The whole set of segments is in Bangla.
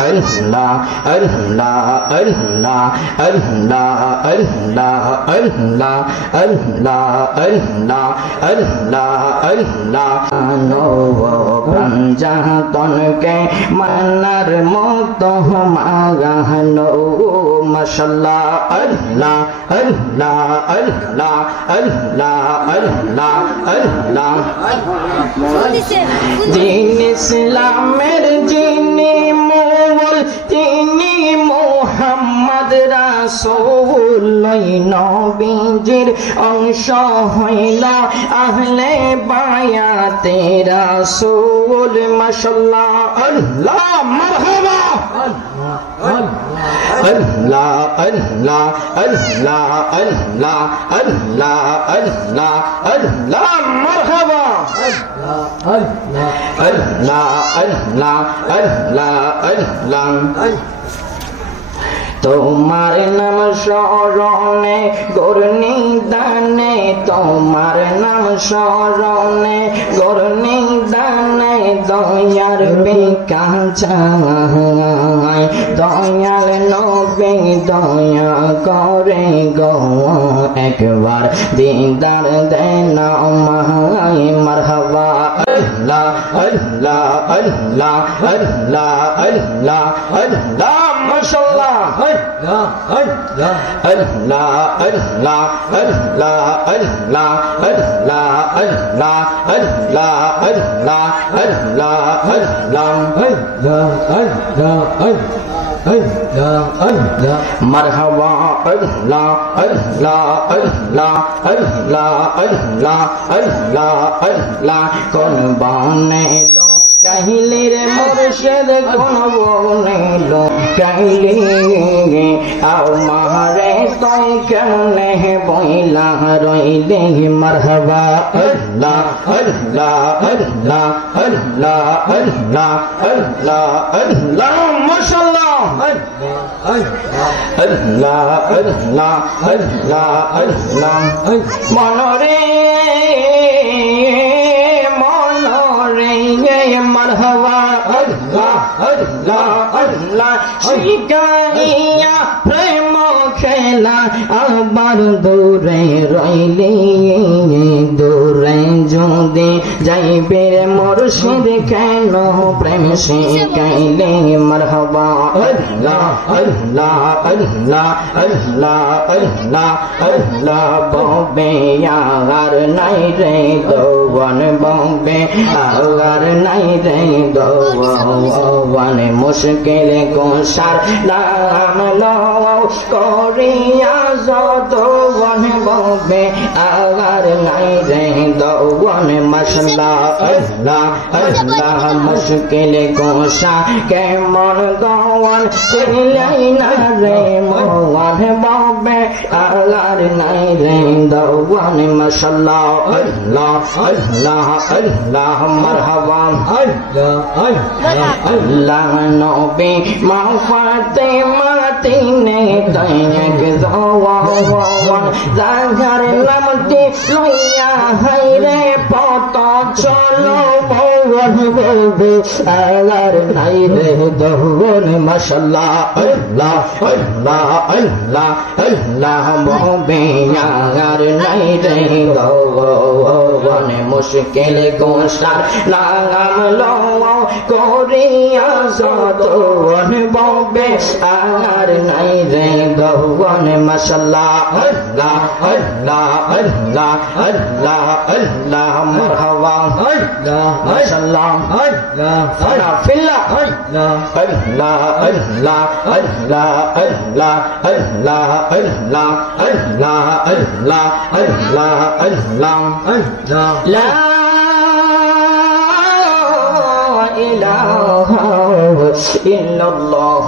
Allah Allah Allah Allah Allah Allah Allah Allah Allah Allah প্রাঞ্জাতনকে মানার মতো মাগানো মাশাআল্লাহ আল্লাহ আল্লাহ আল্লাহ আল্লাহ আল্লাহ আল্লাহ দিন ইসলামের যিনি মূল তিনি মুহাম্মদ রাসূল নবীজির অংশ হইল আহলে বায়াতে রাসূল মাশাআল্লাহ আল্লাহ মারহাবা Allah Allah Allah Allah Allah Allah Allah marhaba Allah Allah Allah Allah Allah তোমার নাম স্মরণে গরনি দানে তোমার নাম স্মরণে গরনি দানে দয়ার বিকা যায় দয়াল নবী দয়া করে গো একবার দিদার দেন আমায় মারহাবা আল্লাহ আল্লাহ আল্লাহ আল্লাহ আল্লাহ আল্লাহ মাশাআল্লাহ আল্লাহ আল্লাহ আল্লাহ আল্লাহ আল্লাহ আল্লাহ আল্লাহ আল্লাহ আল্লাহ আল্লাহ আল্লাহ আল্লাহ মারহাবা আল্লাহ আল্লাহ আল্লাহ আল্লাহ আল্লাহ আল্লাহ আল্লাহ কোন বানে কাহিলে রে মুর্শিদ কোন বনেলো কাহিলে আমারে তুই কেমনে বইলা রইলে মারহাবা আল্লাহ আল্লাহ আল্লাহ আল্লাহ আল্লাহ আল্লাহ আল্লাহ মাশাআল্লাহ আল্লাহ আল্লাহ আল্লাহ আল্লাহ মনরে মারহাবা আল্লাহ আল্লাহ আল্লাহ শিকাইয়া প্রেম খেলা আবার দূরে রইলে দূরে যদি যাইবে মুর্শিদ কেন প্রেম শিখাইলে মারহাবা আল্লাহ আল্লাহ আল্লাহ আল্লাহ আল্লাহ আল্লাহ ববে আর নাই রে দোয়ান ববে আর নাই রে দোয়ান মুশকিল কোসার নাম লও করিয়া যতওয়ান ববে আর নাই রে দোয়ান মাশাআল্লাহ আল্লাহ আল্লাহ মুশকিল কোসা কেমন দোয়ান চিলাই না রে মোয়ান ববে আর নাই রে দোয়ান মাশাআল্লাহ আল্লাহ আল্লাহ আল্লাহ মারহাবা আল্লাহ আল্লাহ নবী মা ফাতেমা তিনে দয়াক দওয়ান জাহার নামটি লইয়া হাইরে পত চলো বওয়ান বলবে আর নাই রে দওয়ান মাশাআল্লাহ আল্লাহ আল্লাহ আল্লাহ আল্লাহ বলবে আর নাই রে দওয়ান মুশকিল কোসার নাম লও করিয়া যতওয়ান বলবে আর নাই রে দওয়ান মাশাআল্লাহ আল্লাহ আল্লাহ আল্লাহ আল্লাহ আল্লাহ মারহাবা আল্লাহ মাশাআল্লাহ আল্লাহ ফারাফিল্লাহ আল্লাহ আল্লাহ আল্লাহ আল্লাহ আল্লাহ আল্লাহ আল্লাহ আল্লাহ আল্লাহ আল্লাহ আল্লাহ আল্লাহ লা ইলাহা ইল্লাল্লাহ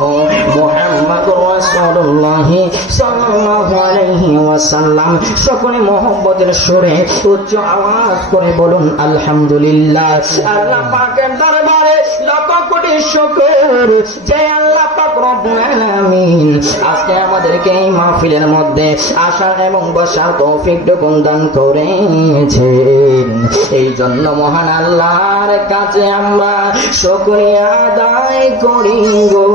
মুহাম্মাদুর রাসূলুল্লাহ সাল্লাল্লাহু আলাইহি ওয়াসাল্লাম সকলে মুহাম্মদের সুরে উচ্চ আওয়াজ করে বলুন আলহামদুলিল্লাহ আল্লাহ পাকের দরবারে লক্ষ কোটি শুকর যে আল্লাহ পাক রব্বুল আলামিন আজকে আমাদেরকে এই মাহফিলের মধ্যে আসার এবং বসার তৌফিক দান করেছেন। এই জন্য মহান আল্লাহর কাছে আমরা শুকরিয়া আদায় করি গো।